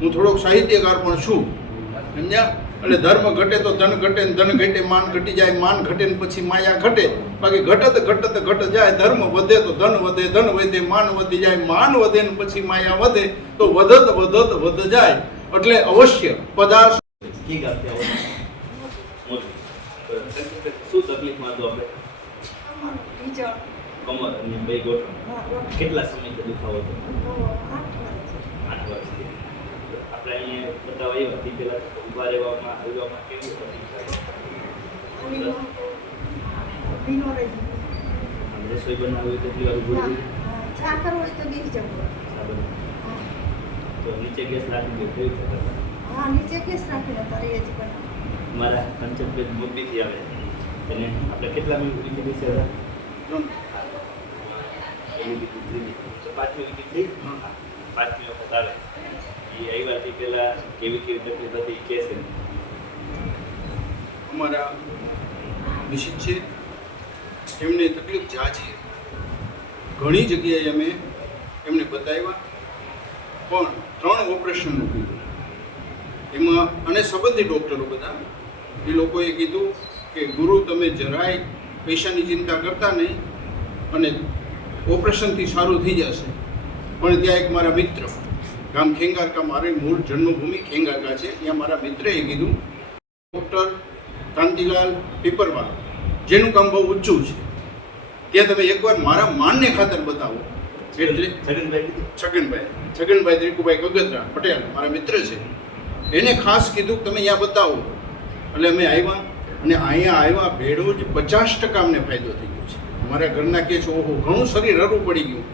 હું થોડોક સાહિત્યકાર પણ છું, સમજ્યા? એટલે ધર્મ ઘટે તો ધન ઘટે, ને ધન ઘટે માન ઘટી જાય, માન ઘટે ને પછી માયા ઘટે. બાકી ઘટત ઘટત ઘટ જાય. ધર્મ વધે તો ધન વધે, ધન વધે માન વધી જાય, માન વધે ને પછી માયા વધે, તો વધત વધત વધ જાય. એટલે અવશ્ય પદાર્થ શું તકલીફમાં હતો આપણે? કમર અને બે ગોઠણ. કેટલા સમયથી દુખાવો હતો? 8 વર્ષથી. આપણે અહીંયા બતાવવા આવ્યા હતી પેલા ઊભા રહેવામાં હલવામાં કેવું હતું? રસોઈ બનાવી હોય તો કેટલી વાર ઊભું રહેવું? ચા કરવો હોય તો બેસી જવું. તો નીચે ગેસ રાખી દો, કેવું છે? હા, નીચે ગેસ રાખીને તારે એ જ બનાવ. મારા કંચનબેન મોરબીથી આવે અને આપણે કેટલા મિનિટ વિકેટ છે? પાંચમી વિકેટ થઈ. પાંચમી વખત આવે એ આવ્યાથી પહેલા કેવી કેવી તકલીફ હતી એ કહેશે. અમારા નિશ્ચિત છે, એમને તકલીફ ઝાઝી, ઘણી જગ્યાએ અમે એમને બતાવ્યા, પણ 3 ઓપરેશનનું કીધું એમાં. અને સંબંધી ડૉક્ટરો બધા એ લોકોએ કીધું કે ગુરુ તમે જરાય પૈસાની ચિંતા કરતા નહીં અને ઓપરેશનથી સારું થઈ જશે. પણ ત્યાં એક મારા મિત્ર, ગામ ખેંગારકા, મારી મૂળ જન્મભૂમિ ખેંગારકા છે, ત્યાં મારા મિત્રએ કીધું ડૉક્ટર કાંતિલાલ પીપરવા, જેનું કામ બહુ ઊંચું છે, ત્યાં તમે એકવાર મારા માનને ખાતર બતાવો. એટલે છગનભાઈ ત્રિકુભાઈ ગગતરા પટેલ મારા મિત્ર છે, એને ખાસ કીધું કે તમે અહીંયા બતાવો. એટલે અમે આવ્યા અને અહીંયા આવ્યા ભેડો જ 50% અમને ફાયદો થઈ ગયો છે. અમારા ઘરના કહે છે ઓહો ઘણું શરીર હરું પડી ગયું.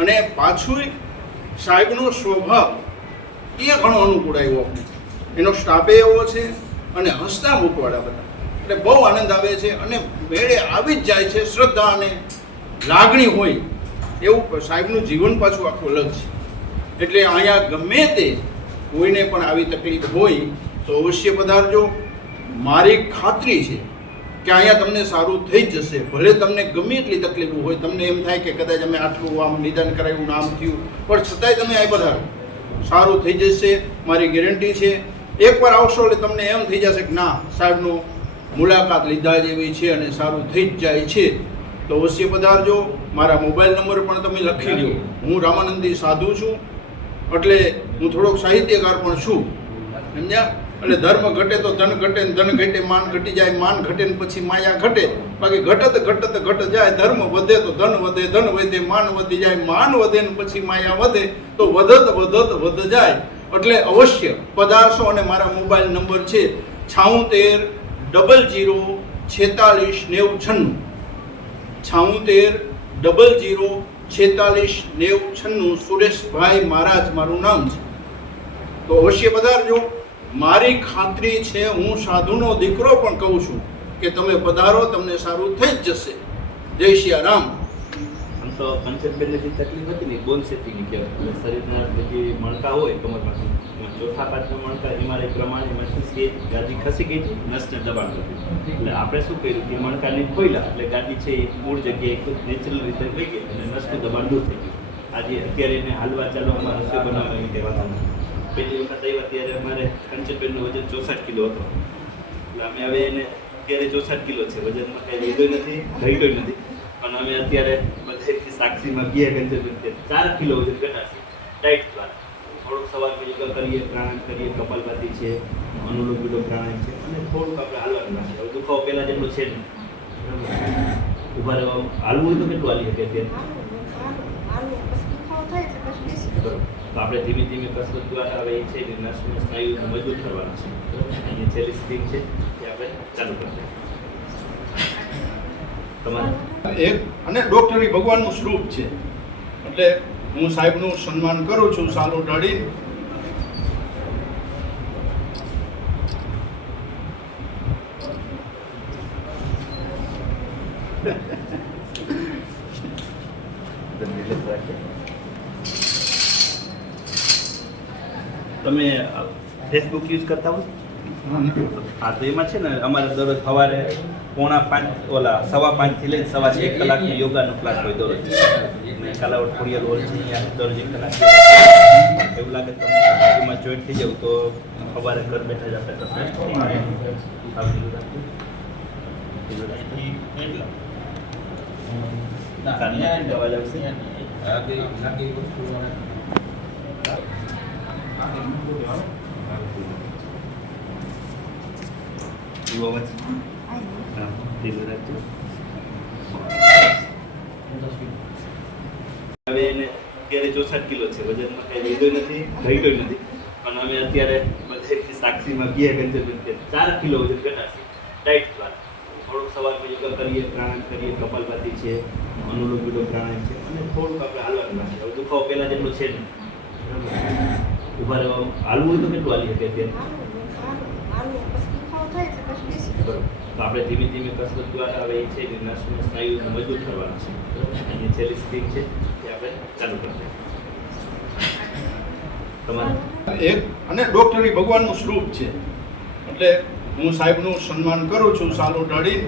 અને પાછું સાહેબનો સ્વભાવ એ ઘણો અનુકૂળ આવ્યો અમને. એનો સ્ટાફે એવો છે અને હસતા મૂકવાળા બધા, એટલે બહુ આનંદ આવે છે અને મેળે આવી જ જાય છે. શ્રદ્ધા અને લાગણી હોય એવું સાહેબનું જીવન પાછું આખું અલગ છે. એટલે અહીંયા ગમે તે કોઈને પણ આવી તકલીફ હોય તો અવશ્ય પધારજો. મારી ખાતરી છે કે અહીંયા તમને સારું થઈ જ જશે. ભલે તમને ગમે એટલી તકલીફો હોય, તમને એમ થાય કે કદાચ અમે આટલું આમ નિદાન કરાવ્યું આમ થયું, પણ છતાંય તમે અહીં પધારો, સારું થઈ જશે, મારી ગેરંટી છે. એકવાર આવશો એટલે તમને એમ થઈ જશે કે ના સાહેબનો મુલાકાત લીધા જેવી છે અને સારું થઈ જ જાય છે. તો અવશ્ય પધારજો. મારા મોબાઈલ નંબર પણ તમે લખી લો. હું રામાનંદી સાધુ છું, એટલે હું થોડોક સાહિત્યકાર પણ છું, સમજ્યા? એટલે ધર્મ ઘટે તો ધન ઘટે, ને ધન ઘટે માન ઘટી જાય, માન ઘટે ને પછી માયા ઘટે. બાકી ઘટત ઘટત ઘટ જાય. ધર્મ વધે તો ધન વધે, ધન વધે માન વધી જાય, માન વધે ને પછી માયા વધે, તો વધત વધત વધ જાય. એટલે અવશ્ય પધારશો. અને મારા મોબાઈલ નંબર છે 76 00 46 90 96. 76 00 46 90. સુરેશભાઈ મહારાજ મારું નામ છે. તો અવશ્ય પધારજો. મારી ખાતરી છે, હું સાધુનો દીકરો પણ કહું છું કે તમે પધારો, તમને સારું થઈ જ જશે. જય શ્રી રામ. આમ તો કંચનબેનને જે તકલીફ હતી ને બોન સેટિંગની કહેવાય. શરીરના જે મણકા હોય કમરમાંથી, ચોથા પાંચમા મણકા હિમાલય પ્રમાણે મસ્તી ગાદી ખસી ગઈ હતી, નસને દબાણ હતું. એટલે આપણે શું કર્યું કે મણકાને ખોલ્યા એટલે ગાદી છે એ મૂળ જગ્યાએ નેચરલ રીતે થઈ ગઈ અને નસનું દબાણ દૂર થઈ ગયું. આજે અત્યારે એને હાલવા ચાલવામાં રસોઈ બનાવવા રીતે વાંધો નથી. પહેલી વખત આવ્યા ત્યારે અમારે કંચનબેનનું વજન 64 કિલો હતો. એટલે અમે હવે એને અત્યારે 64 કિલો છે, વજનમાં કંઈ લીધો નથી, ઘટ્યો નથી. પણ અમે અત્યારે બધાથી સાક્ષીમાં ગયા કંચનબેન 4 કિલો વજન ઘટાડશે ડાયટ પ્લાન. થોડુંક સવારમાં યોગા કરીએ, પ્રાણાયામ કરીએ, કપાલભાતી છે, અનુલોમ વિલોમ પ્રાણાયામ છે અને થોડુંક આપણે હાલવાનું રાખીએ. હવે દુખાવો પહેલાં જેટલો છે ને ઊભા રહેવા હાલવું હોય તો કેટલું હાલી શકે અત્યારે? તો આપણે ધીમે ધીમે કસરત દ્વારા હવે એ છે કે નસનું સ્નાયુ મજબૂત કરવાના છે. એ છેલ્લી સ્પ્રિંગ છે એ આપણે ચાલુ કરીએ. તમારે એક અને ડૉક્ટર એ ભગવાનનું સ્વરૂપ છે, એટલે હું સાહેબનું સન્માન કરું છું સાલું ઢળી. તમે ફેસબુક યુઝ કરતા હો? હા તો એમાં છે ને અમારે દરરોજ સવારે 4:45 ઓલા 5:15 થી લઈને 1 કલાકની યોગાનો ક્લાસ હોય દરરોજ. અને કાલાવડ ખોડિયાર હોલ છે અહીંયા દરરોજ 1 કલાક એવું લાગે તમે એમાં જોઈન્ટ થઈ જાવ તો સવારે ઘર બેઠા જ આપણે કરતા અવાજ આવશે એવો અવાજ હા ધીરે રાખજો. હવે એને અત્યારે 64 કિલો છે, વજનમાં કઈ વધ્યો નથી ઘટ્યો નથી, પણ અમે અત્યારે બધે સાક્ષીમાં ગયા કંચનબેન કે 4 કિલો વજન ઘટાડશે ડાયટ દ્વારા. થોડુંક સવારમાં યોગા કરીએ, પ્રાણાયામ કરીએ, કપાલભાતિ છે, અનુલોમ વિલોમ પ્રાણાયામ છે, અને થોડુંક આપણે હાલવાનું છે. હવે દુખાવો પહેલા જેટલો છે ને ઉભા રહેવા હાલવું હોય તો કેટલું હાલી શકે અત્યારે? બરોબર. તો આપણે ધીમે ધીમે કસરત દ્વારા હવે એ છે કે નસને સ્નાયુને મજબૂત કરવાના છે. બરોબર. એની છેલ્લી સ્ટેજ છે એ આપણે ચાલુ કરીએ. તમારે એક અને ડૉક્ટર એ ભગવાનનું સ્વરૂપ છે એટલે હું સાહેબનું સન્માન કરું છું, સાલું ઢળી